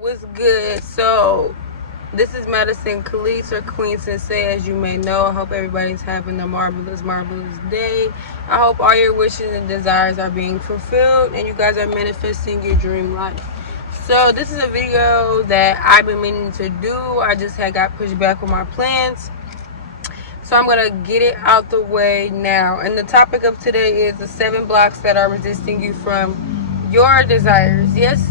What's good? So this is Madison Khalees, or Queen Sensei, as you may know. I hope everybody's having a marvelous day. I hope all your wishes and desires are being fulfilled and you guys are manifesting your dream life. So this is a video that I've been meaning to do. I just had got pushed back with my plans, so I'm gonna get it out the way now. And the topic of today is the 7 blocks that are resisting you from your desires. Yes,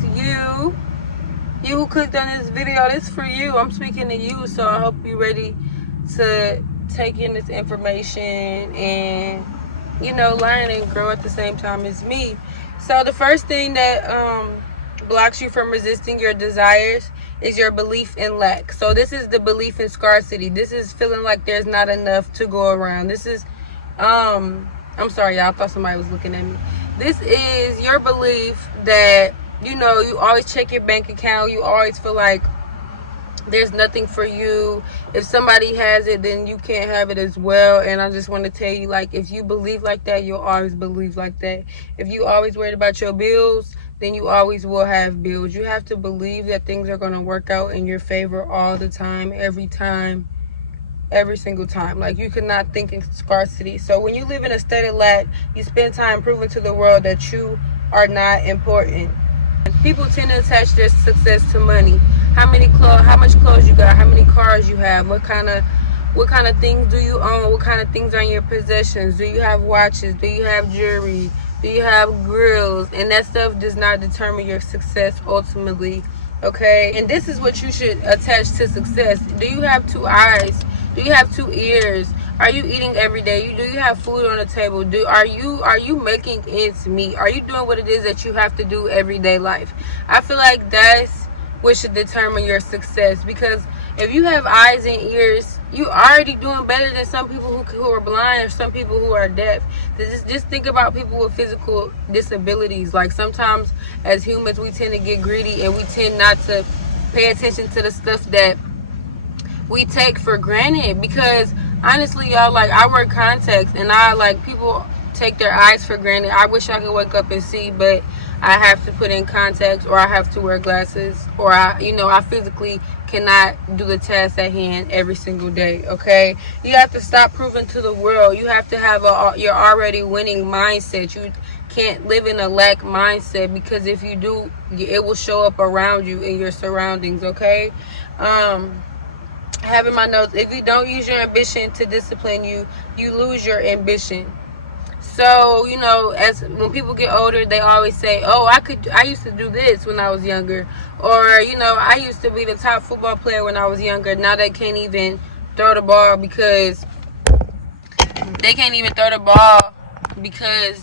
you who clicked on this video, this is for you. I'm speaking to you, so I hope you're ready to take in this information and, learn and grow at the same time as me. So the first thing that blocks you from resisting your desires is your belief in lack. So this is the belief in scarcity. This is feeling like there's not enough to go around. This is I'm sorry, y'all, I thought somebody was looking at me. This is your belief that you always check your bank account. You always feel like there's nothing for you. If somebody has it, then you can't have it as well. And I just want to tell you, like, if you believe like that, you'll always believe like that. If you always worried about your bills, then you always will have bills. You have to believe that things are going to work out in your favor all the time, every single time. Like, you cannot think in scarcity. So when you live in a state of lack, you spend time proving to the world that you are not important. People tend to attach their success to money. How much clothes you got, how many cars you have, what kind of things do you own, what kind of things are in your possessions, do you have watches, do you have jewelry, do you have grills? And that stuff does not determine your success ultimately, okay? And this is what you should attach to success. Do you have 2 eyes? Do you have 2 ears? Are you eating every day? Do you have food on the table? Are you making ends meet? Are you doing what it is that you have to do everyday life? I feel like that's what should determine your success, because if you have eyes and ears, you already doing better than some people who are blind, or some people who are deaf. Just think about people with physical disabilities. Like, sometimes as humans we tend to get greedy and we tend not to pay attention to the stuff that we take for granted, because honestly, y'all, like, I wear contacts and people take their eyes for granted. I wish I could wake up and see, but I have to put in contacts, or I have to wear glasses, or I physically cannot do the task at hand every single day, okay? You have to stop proving to the world. You have to have your already winning mindset. You can't live in a lack mindset, because if you do, it will show up around you in your surroundings, okay? Having my notes, if you don't use your ambition to discipline you, you lose your ambition. So, as when people get older, they always say, oh, I used to do this when I was younger, or I used to be the top football player when I was younger. Now they can't even throw the ball because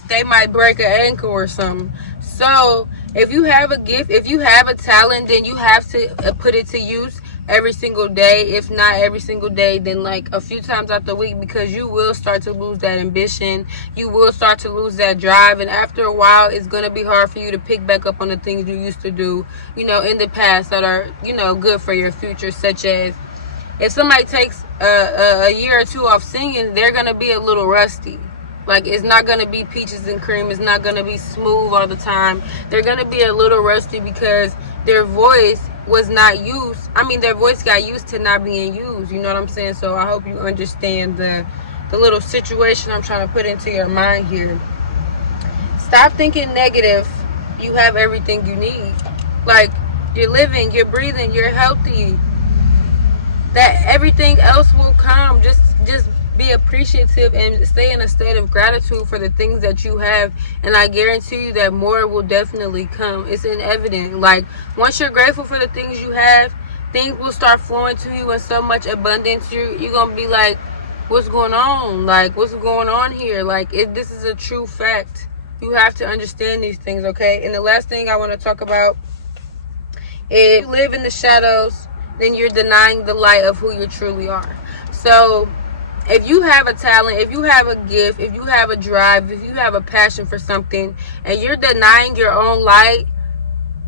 they might break an ankle or something. So if you have a gift, if you have a talent, then you have to put it to use every single day. If not every single day, then like a few times out the week, because you will start to lose that ambition. You will start to lose that drive, and after a while it's going to be hard for you to pick back up on the things you used to do in the past that are good for your future. Such as, if somebody takes a year or 2 off singing, they're going to be a little rusty. Like, it's not going to be peaches and cream. It's not going to be smooth all the time. They're going to be a little rusty because their voice was not used. Their voice got used to not being used. You know what I'm saying? So I hope you understand the little situation I'm trying to put into your mind here. Stop thinking negative. You have everything you need. Like, you're living, you're breathing, you're healthy. That everything else will come. Just be appreciative and stay in a state of gratitude for the things that you have, and I guarantee you that more will definitely come. It's evident. Like, once you're grateful for the things you have, things will start flowing to you in so much abundance. You're gonna be like, what's going on? Like, what's going on here? Like, this is a true fact. You have to understand these things, okay? And the last thing I want to talk about is, if you live in the shadows, then you're denying the light of who you truly are. So if you have a talent, if you have a gift, if you have a drive, if you have a passion for something, and you're denying your own light,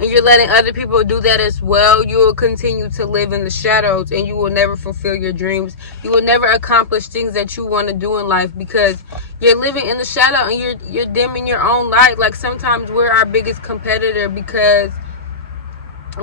and you're letting other people do that as well, you will continue to live in the shadows, and you will never fulfill your dreams. You will never accomplish things that you want to do in life, because you're living in the shadow and you're dimming your own light. Like, sometimes we're our biggest competitor, because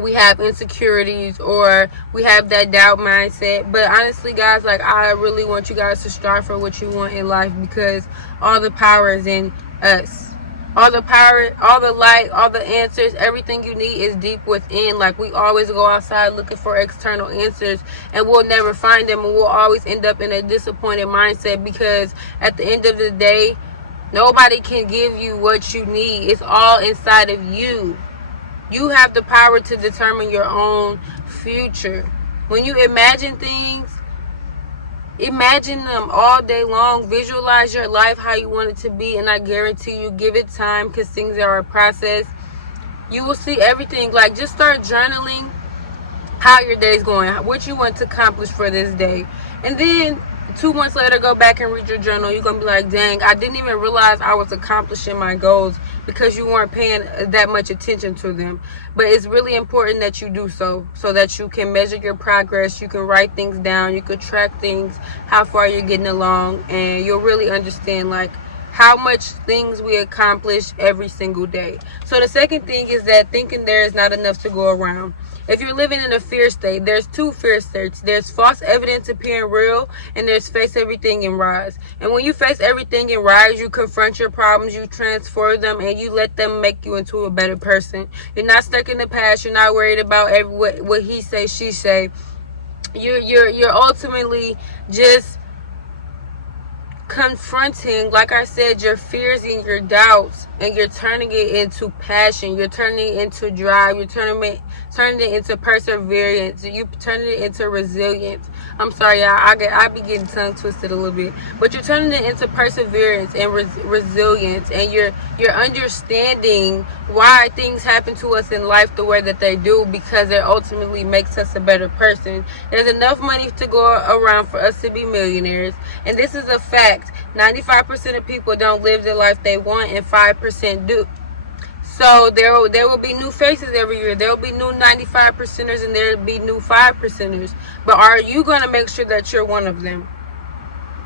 we have insecurities, or we have that doubt mindset. But honestly, guys, like, I really want you guys to strive for what you want in life, because all the power is in us. All the power, all the light, all the answers, everything you need is deep within. Like, we always go outside looking for external answers, and we'll never find them, and we'll always end up in a disappointed mindset, because at the end of the day, nobody can give you what you need. It's all inside of you. You have the power to determine your own future. When you imagine things, imagine them all day long. Visualize your life how you want it to be, and I guarantee you, give it time, because things are a process. You will see everything. Like, just start journaling how your day's going, what you want to accomplish for this day, and then 2 months later, go back and read your journal. You're going to be like, dang, I didn't even realize I was accomplishing my goals, because you weren't paying that much attention to them. But it's really important that you do so that you can measure your progress. You can write things down. You can track things, how far you're getting along, and you'll really understand, like, how much things we accomplish every single day. So the second thing is that thinking there is not enough to go around. If you're living in a fear state, there's two fear states. There's false evidence appearing real, and there's face everything and rise. And when you face everything and rise, you confront your problems, you transform them, and you let them make you into a better person. You're not stuck in the past. You're not worried about what he say, she say. You're ultimately just confronting, like I said, your fears and your doubts, and you're turning it into passion. You're turning it into drive. You're turning it into perseverance. You turning it into resilience. I'm sorry, y'all, I be getting tongue twisted a little bit, but you're turning it into perseverance and resilience, and you're understanding why things happen to us in life the way that they do, because it ultimately makes us a better person. There's enough money to go around for us to be millionaires, and this is a fact. 95% of people don't live the life they want, and 5% do. So there will be new faces every year. There will be new 95%ers, and there will be new 5%ers. But are you going to make sure that you're one of them?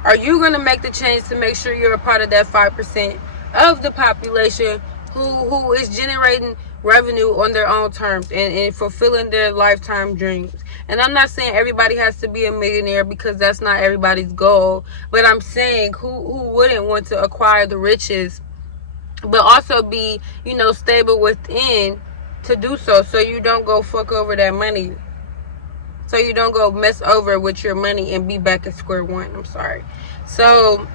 Are you going to make the change to make sure you're a part of that 5% of the population who is generating revenue on their own terms and fulfilling their lifetime dreams? And I'm not saying everybody has to be a millionaire, because that's not everybody's goal. But I'm saying who wouldn't want to acquire the riches, but also be, stable within to do so you don't go fuck over that money. So you don't go mess over with your money and be back at square one. I'm sorry. So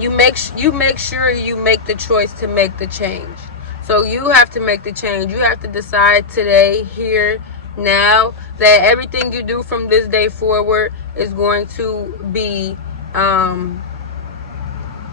you make sure you make the choice to make the change. So you have to make the change. You have to decide today, here, now, that everything you do from this day forward is going to be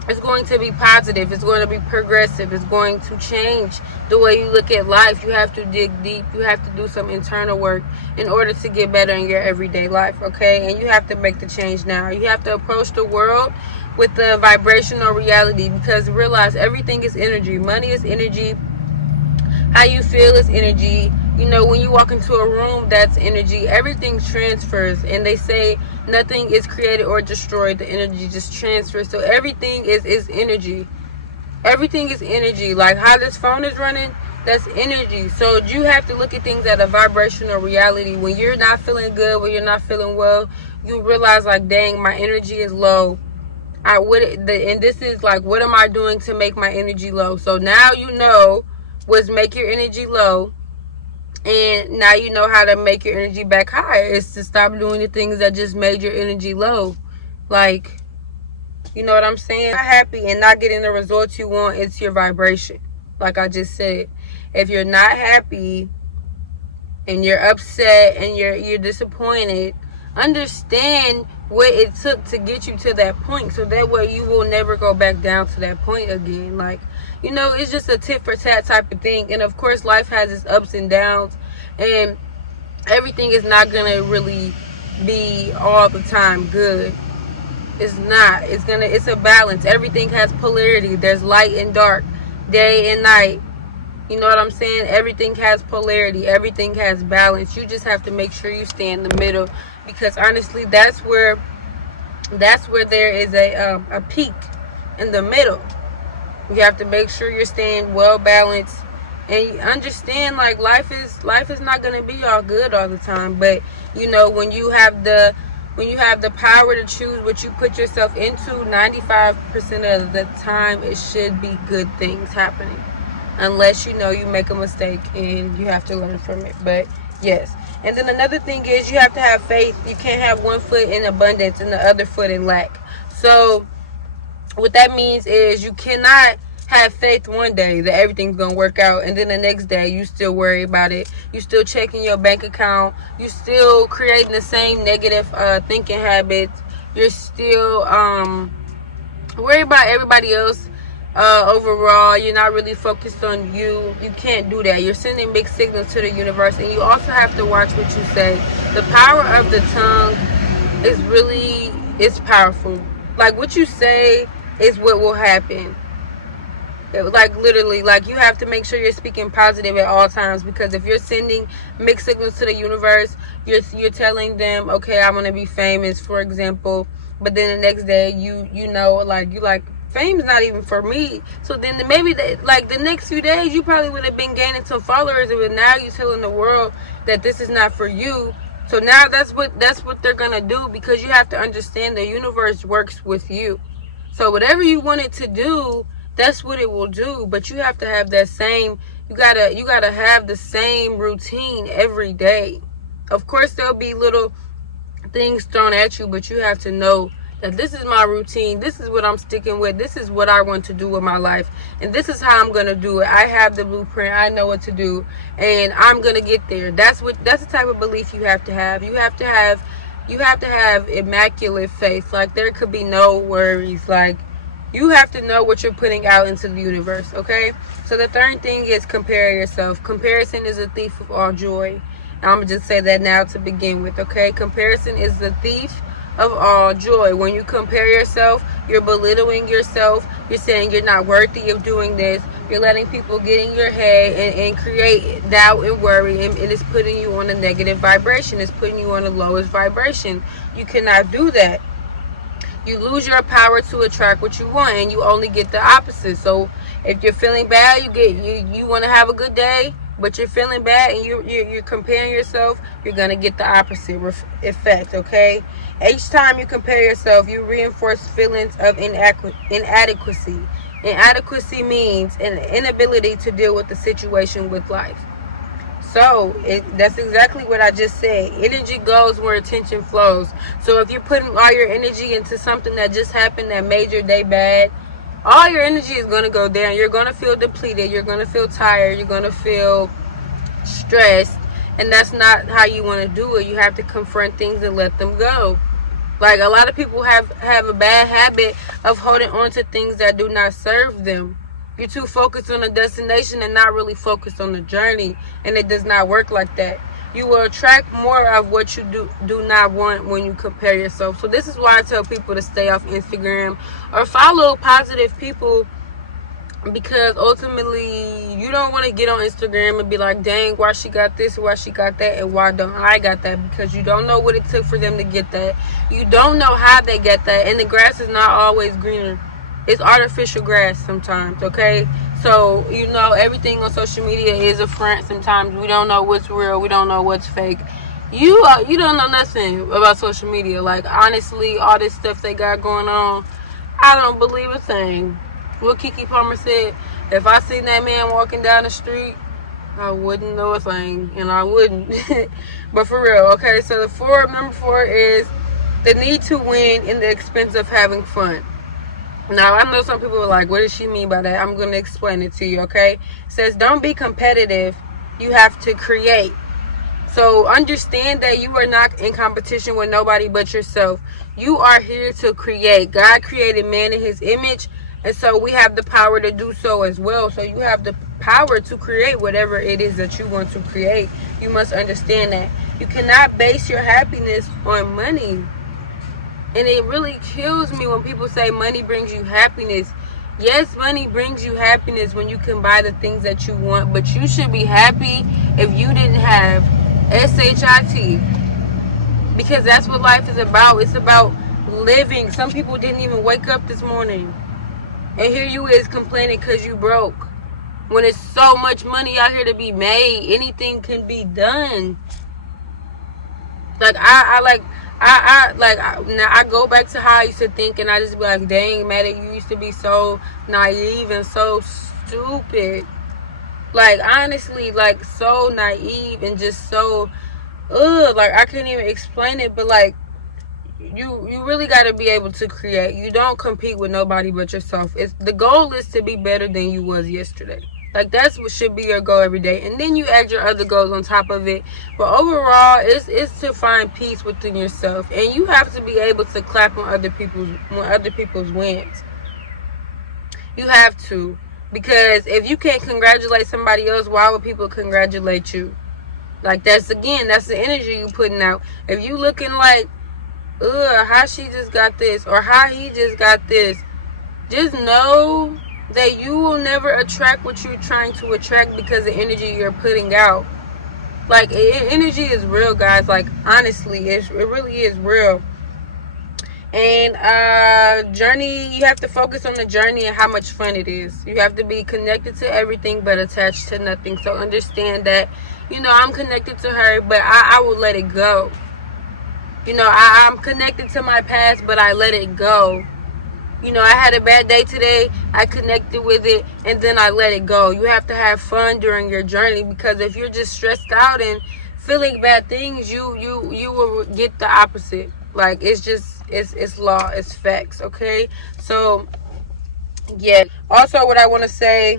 it's going to be positive. It's going to be progressive. It's going to change the way you look at life. You have to dig deep. You have to do some internal work in order to get better in your everyday life, okay? And you have to make the change now. You have to approach the world with the vibrational reality, because realize everything is energy. Money is energy. How you feel is energy. When you walk into a room, that's energy. Everything transfers, and they say nothing is created or destroyed. The energy just transfers. So everything is energy. Everything is energy. Like how this phone is running, that's energy. So you have to look at things at a vibrational reality. When you're not feeling good, when you're not feeling well, you realize, like, dang, my energy is low. And this is like, what am I doing to make my energy low? So now what's make your energy low. And now you know how to make your energy back higher. It's to stop doing the things that just made your energy low. Like, you know what I'm saying? Not happy and not getting the results you want, it's your vibration. Like I just said, if you're not happy and you're upset and you're disappointed, understand what it took to get you to that point, so that way you will never go back down to that point again. Like, it's just a tit for tat type of thing. And of course, life has its ups and downs, and everything is not gonna really be all the time good. It's not. It's a balance. Everything has polarity. There's light and dark, day and night. You know what I'm saying? Everything has polarity. Everything has balance. You just have to make sure you stay in the middle, because honestly, that's where there is a peak in the middle. You have to make sure you're staying well balanced And understand, like, life is not gonna be all good all the time. But you know, when you have the power to choose what you put yourself into, 95% of the time it should be good things happening, unless you know you make a mistake and you have to learn from it. But yes. And then another thing is, you have to have faith. You can't have one foot in abundance and the other foot in lack. So what that means is, you cannot have faith one day that everything's gonna work out, and then the next day you still worry about it. You still checking your bank account. You still creating the same negative thinking habits. You're still worried about everybody else. Overall, you're not really focused on you. You can't do that. You're sending mixed signals to the universe, and you also have to watch what you say. The power of the tongue is powerful. Like, what you say is what will happen. Like, literally, like, you have to make sure you're speaking positive at all times, because if you're sending mixed signals to the universe, you're telling them, okay, I'm gonna be famous, for example, but then the next day you know, like, you like, fame's not even for me. So then maybe like the next few days you probably would have been gaining some followers, but now you're telling the world that this is not for you. So now that's what they're gonna do, because you have to understand the universe works with you. So whatever you want it to do, that's what it will do. But you have to have that same, you gotta have the same routine every day. Of course there'll be little things thrown at you, but you have to know that this is my routine, this is what I'm sticking with, this is what I want to do with my life, and this is how I'm gonna do it. I have the blueprint, I know what to do, and I'm gonna get there. That's the type of belief you have to have. You have to have immaculate faith. Like, there could be no worries. Like, you have to know what you're putting out into the universe, okay? So the third thing is compare yourself. Comparison is a thief of all joy. And I'm gonna just say that now to begin with, okay? Comparison is the thief of all joy. When you compare yourself, you're belittling yourself. You're saying you're not worthy of doing this. You're letting people get in your head and create doubt and worry, and it's putting you on a negative vibration. It's putting you on the lowest vibration. You cannot do that. You lose your power to attract what you want, and you only get the opposite. So if you're feeling bad, you want to have a good day, but you're feeling bad and you're comparing yourself, you're going to get the opposite effect, okay? Each time you compare yourself, you reinforce feelings of inadequacy. Inadequacy means an inability to deal with the situation with life. So that's exactly what I just said. Energy goes where attention flows. So if you're putting all your energy into something that just happened that made your day bad, all your energy is going to go there, and you're going to feel depleted. You're going to feel tired. You're going to feel stressed. And that's not how you want to do it. You have to confront things and let them go. Like, a lot of people have a bad habit of holding on to things that do not serve them. You're too focused on the destination and not really focused on the journey. And it does not work like that. You will attract more of what you do not want when you compare yourself. So this is why I tell people to stay off Instagram or follow positive people, because ultimately you don't want to get on Instagram and be like, dang, why she got this, why she got that, and why don't I got that? Because you don't know what it took for them to get that. You don't know how they get that, and the grass is not always greener. It's artificial grass sometimes, okay? So, you know, everything on social media is a front sometimes. We don't know what's real. We don't know what's fake. You don't know nothing about social media. Like, honestly, all this stuff they got going on, I don't believe a thing. What Keke Palmer said, if I seen that man walking down the street, I wouldn't know a thing, and I wouldn't. But for real, okay, so number four is the need to win in the expense of having fun. Now, I know some people are like, what does she mean by that? I'm going to explain it to you, okay? It says, don't be competitive. You have to create. So understand that you are not in competition with nobody but yourself. You are here to create. God created man in his image, and so we have the power to do so as well. So you have the power to create whatever it is that you want to create. You must understand that. You cannot base your happiness on money. And it really kills me when people say money brings you happiness. Yes, money brings you happiness when you can buy the things that you want, but you should be happy if you didn't have SHIT. Because that's what life is about. It's about living. Some people didn't even wake up this morning. And here you is complaining because you broke. When it's so much money out here to be made, anything can be done. Like now I go back to how I used to think, and I just be like, dang, Maddie, you used to be so naive and so stupid. Like, honestly, like, so naive and just so, like, I can't even explain it, but, like, you really got to be able to create. You don't compete with nobody but yourself. The goal is to be better than you was yesterday. Like, that's what should be your goal every day. And then you add your other goals on top of it. But overall, it's to find peace within yourself. And you have to be able to clap on other people's wins. You have to. Because if you can't congratulate somebody else, why would people congratulate you? Like, that's the energy you putting out. If you looking like, how she just got this, or how he just got this, just know that you will never attract what you're trying to attract because the energy you're putting out. Like, energy is real, guys. Like, honestly, it really is real. And journey, you have to focus on the journey and how much fun it is. You have to be connected to everything but attached to nothing. So understand that, I'm connected to her, but I will let it go. I'm connected to my past, but I let it go. I had a bad day today. I connected with it, and then I let it go. You have to have fun during your journey, because if you're just stressed out and feeling bad things, you will get the opposite. Like, it's law, it's facts, okay? So, yeah. Also, what I want to say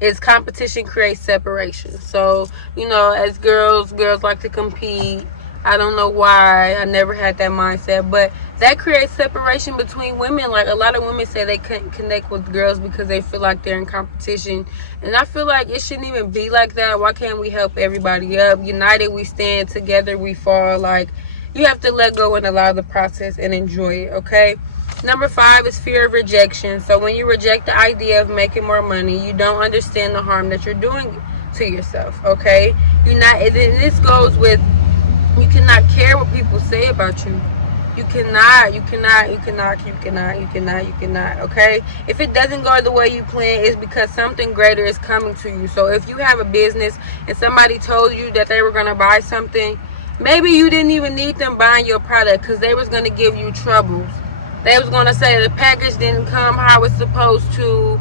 is competition creates separation. So, as girls like to compete. I don't know why. I never had that mindset, but that creates separation between women. Like, a lot of women say they couldn't connect with girls because they feel like they're in competition, and I feel like it shouldn't even be like that. Why can't we help everybody up? United we stand, together we fall. Like, you have to let go and allow the process and enjoy it, okay? Number 5 is fear of rejection. So when you reject the idea of making more money, you don't understand the harm that you're doing to yourself, okay? And this goes with, you cannot care what people say about you. You cannot, okay? If it doesn't go the way you plan, it's because something greater is coming to you. So if you have a business and somebody told you that they were going to buy something, maybe you didn't even need them buying your product because they was going to give you troubles. They was going to say the package didn't come how it's supposed to.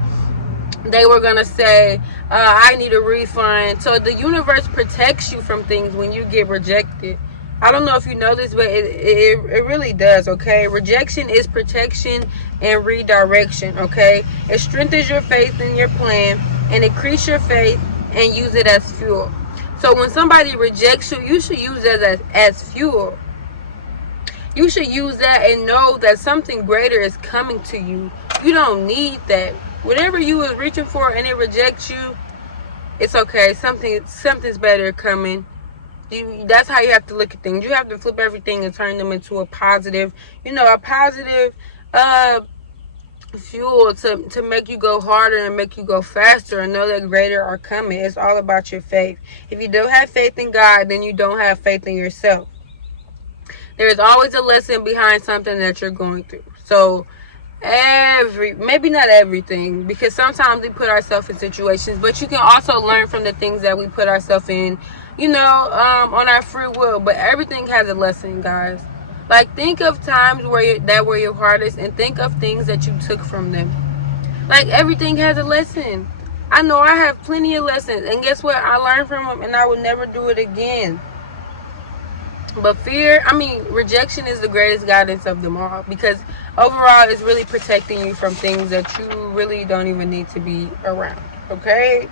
They were going to say, I need a refund. So the universe protects you from things when you get rejected. I don't know if you know this, but it really does, okay? Rejection is protection and redirection, okay? It strengthens your faith in your plan and increase your faith and use it as fuel. So when somebody rejects you, you should use that as fuel. You should use that and know that something greater is coming to you. You don't need that. Whatever you was reaching for and it rejects you, it's okay. Something's better coming. That's how you have to look at things. You have to flip everything and turn them into a positive, a positive fuel to make you go harder and make you go faster and know that greater are coming. It's all about your faith. If you don't have faith in God, then you don't have faith in yourself. There's always a lesson behind something that you're going through. So maybe not everything, because sometimes we put ourselves in situations, but you can also learn from the things that we put ourselves in, on our free will. But everything has a lesson, guys. Like, think of times that were your hardest, and think of things that you took from them. Like, everything has a lesson. I know I have plenty of lessons, and guess what? I learned from them, and I will never do it again. But rejection is the greatest guidance of them all, because overall it's really protecting you from things that you really don't even need to be around, okay?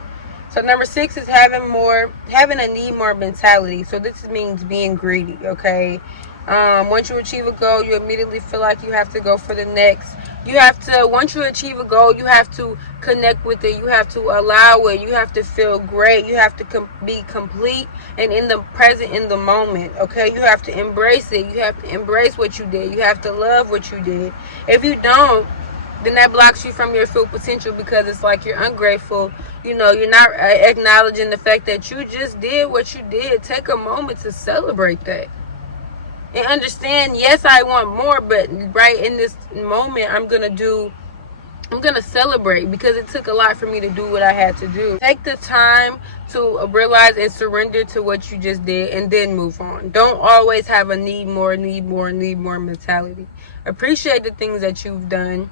So number 6 is having a need more mentality. So this means being greedy, okay? Once you achieve a goal, you immediately feel like you have to go for the next. Once you achieve a goal, you have to connect with it. You have to allow it. You have to feel great. You have to be complete and in the present, in the moment, okay? You have to embrace it. You have to embrace what you did. You have to love what you did. If you don't, then that blocks you from your full potential, because it's like you're ungrateful. You're not acknowledging the fact that you just did what you did. Take a moment to celebrate that. And understand, yes, I want more, but right in this moment, I'm going to do I'm going to celebrate, because it took a lot for me to do what I had to do. Take the time to realize and surrender to what you just did, and then move on. Don't always have a need more mentality. Appreciate the things that you've done,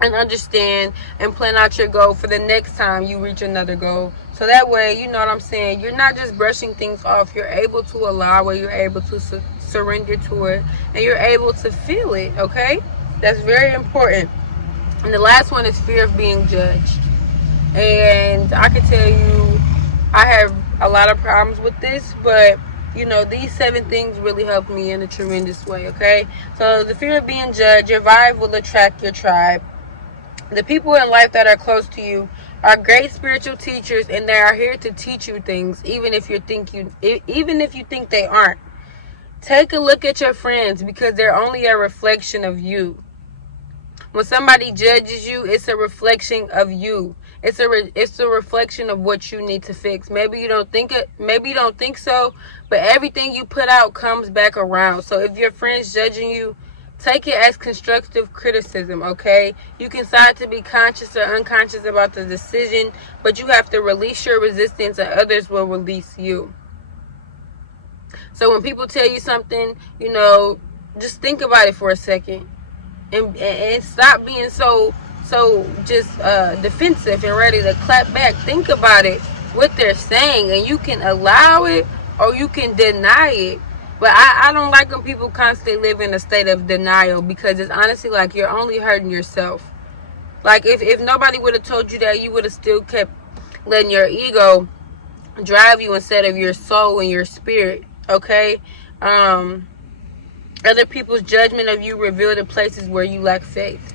and understand and plan out your goal for the next time you reach another goal. So that way, you know what I'm saying, you're not just brushing things off. You're able to allow it. You're able to surrender to it. And you're able to feel it, okay? That's very important. And the last one is fear of being judged. And I can tell you, I have a lot of problems with this, but you know, these 7 things really helped me in a tremendous way, okay? So the fear of being judged, your vibe will attract your tribe. The people in life that are close to you are great spiritual teachers, and they are here to teach you things, even if you think they aren't. Take a look at your friends, because they're only a reflection of you. When somebody judges you, it's a reflection of you. It's a reflection of what you need to fix. Maybe you don't think so, but everything you put out comes back around. So if your friend's judging you, take it as constructive criticism, okay? You can decide to be conscious or unconscious about the decision, but you have to release your resistance, and others will release you. So when people tell you something, you know, just think about it for a second, and stop being so just defensive and ready to clap back. Think about it, what they're saying, and you can allow it or you can deny it. But I don't like when people constantly live in a state of denial, because it's honestly like you're only hurting yourself. Like if nobody would have told you that, you would have still kept letting your ego drive you instead of your soul and your spirit, okay? Other people's judgment of you reveal the places where you lack faith.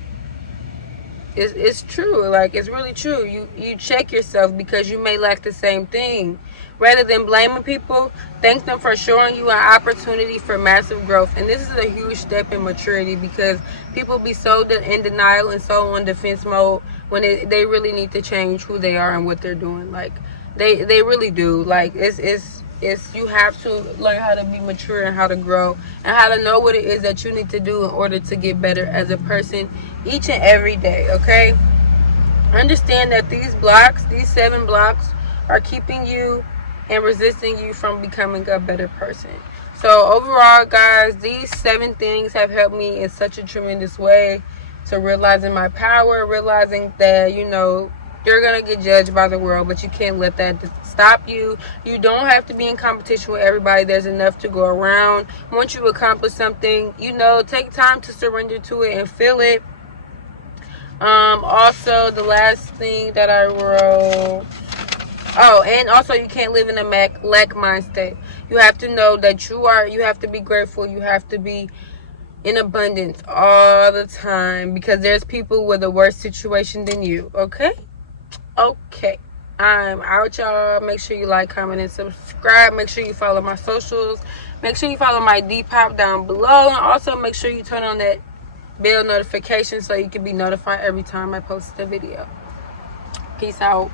It's true. Like, it's really true. You check yourself, because you may lack the same thing. Rather than blaming people, thank them for showing you an opportunity for massive growth. And this is a huge step in maturity, because people be so in denial and so on defense mode when they really need to change who they are and what they're doing. Like, they really do. Like, it's you have to learn how to be mature and how to grow and how to know what it is that you need to do in order to get better as a person each and every day, okay? Understand that these 7 blocks, are keeping you and resisting you from becoming a better person. So overall, guys, these 7 things have helped me in such a tremendous way to realizing my power, realizing that, you know, you're going to get judged by the world, but you can't let that stop you. You don't have to be in competition with everybody. There's enough to go around. Once you accomplish something, you know, take time to surrender to it and feel it. Also, the last thing that I wrote... Oh, and also you can't live in a lack mind state. You have to know that you have to be grateful. You have to be in abundance all the time, because there's people with a worse situation than you, okay? Okay, I'm out, y'all. Make sure you like, comment, and subscribe. Make sure you follow my socials. Make sure you follow my Depop down below. And also make sure you turn on that bell notification so you can be notified every time I post a video. Peace out.